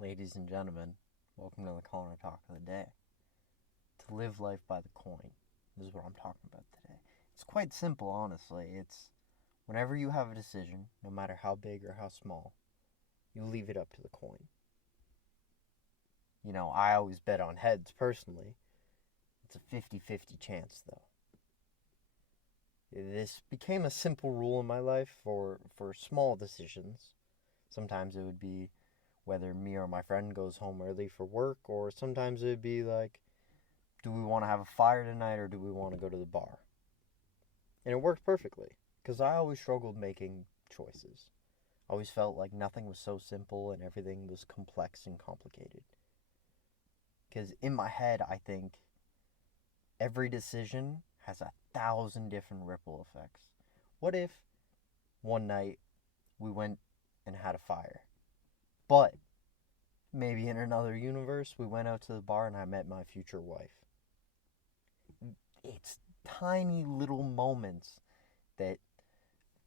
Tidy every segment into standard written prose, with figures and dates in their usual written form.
Ladies and gentlemen, welcome to the conor talk of the day. To live life by the coin. This is what I'm talking about today. It's quite simple, honestly. It's whenever you have a decision, no matter how big or how small, you leave it up to the coin. I always bet on heads personally. It's a 50-50 chance, though. This became a simple rule in my life for small decisions. Sometimes it would be whether me or my friend goes home early for work, or sometimes it would be like, do we want to have a fire tonight or do we want to go to the bar? And it worked perfectly, because I always struggled making choices. I always felt like nothing was so simple and everything was complex and complicated. Because in my head, I think every decision has 1,000 different ripple effects. What if one night we went and had a fire, but maybe in another universe we went out to the bar and I met my future wife? It's tiny little moments that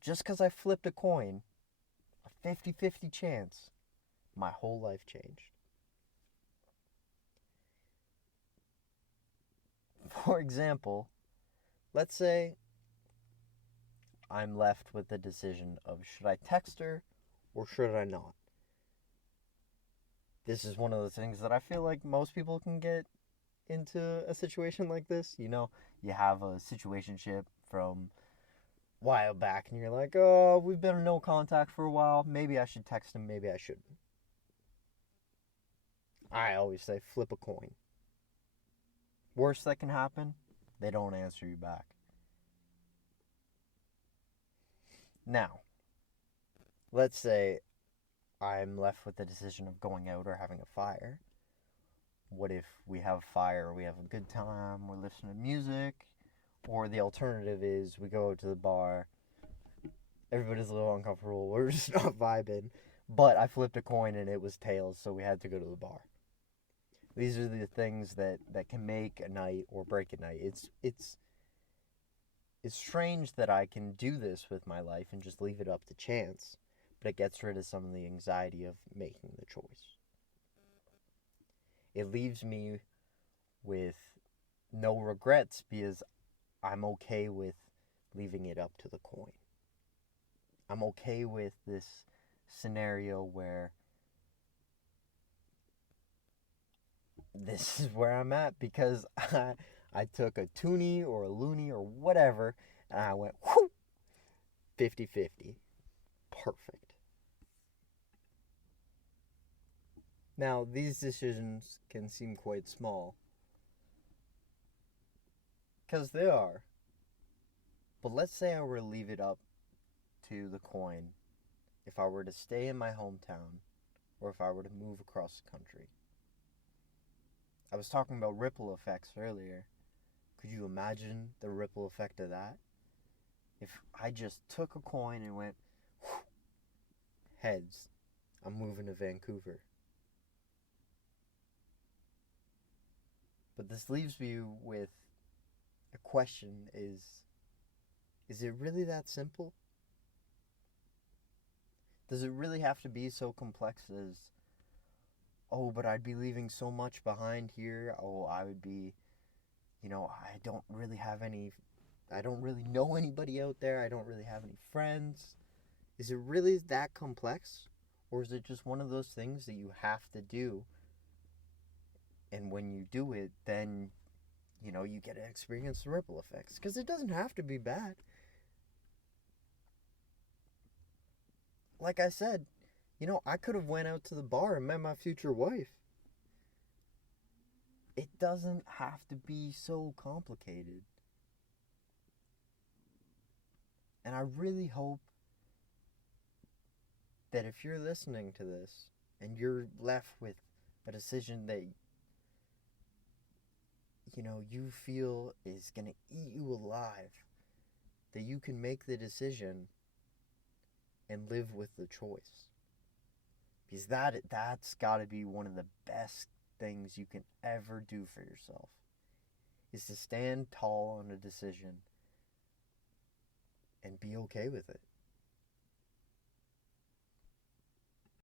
just because I flipped a coin, a 50-50 chance, my whole life changed. For example, let's say I'm left with the decision of should I text her or should I not? This is one of the things that I feel like most people can get into a situation like this. You have a situationship from a while back and you're like, oh, we've been in no contact for a while. Maybe I should text him, maybe I shouldn't. I always say flip a coin. Worst that can happen, they don't answer you back. Now, let's say I'm left with the decision of going out or having a fire. What if we have a fire, we have a good time, we're listening to music, or the alternative is we go out to the bar, everybody's a little uncomfortable, we're just not vibing, but I flipped a coin and it was tails, so we had to go to the bar. These are the things that can make a night or break a night. It's strange that I can do this with my life and just leave it up to chance, but it gets rid of some of the anxiety of making the choice. It leaves me with no regrets because I'm okay with leaving it up to the coin. I'm okay with this scenario where this is where I'm at because I took a toonie or a loony or whatever and I went whoo, 50-50. Perfect. Now, these decisions can seem quite small, because they are. But let's say I were to leave it up to the coin if I were to stay in my hometown or if I were to move across the country. I was talking about ripple effects earlier. Could you imagine the ripple effect of that? If I just took a coin and went, heads, I'm moving to Vancouver. But this leaves me with a question: is it really that simple? Does it really have to be so complex as, oh, but I'd be leaving so much behind here. Oh, I would be, I don't really know anybody out there. I don't really have any friends. Is it really that complex? Or is it just one of those things that you have to do? And when you do it, then, you get to experience the ripple effects. Because it doesn't have to be bad. Like I said, I could have went out to the bar and met my future wife. It doesn't have to be so complicated. And I really hope that if you're listening to this and you're left with a decision that you feel is going to eat you alive, that you can make the decision and live with the choice. Because that's got to be one of the best things you can ever do for yourself, is to stand tall on a decision and be okay with it.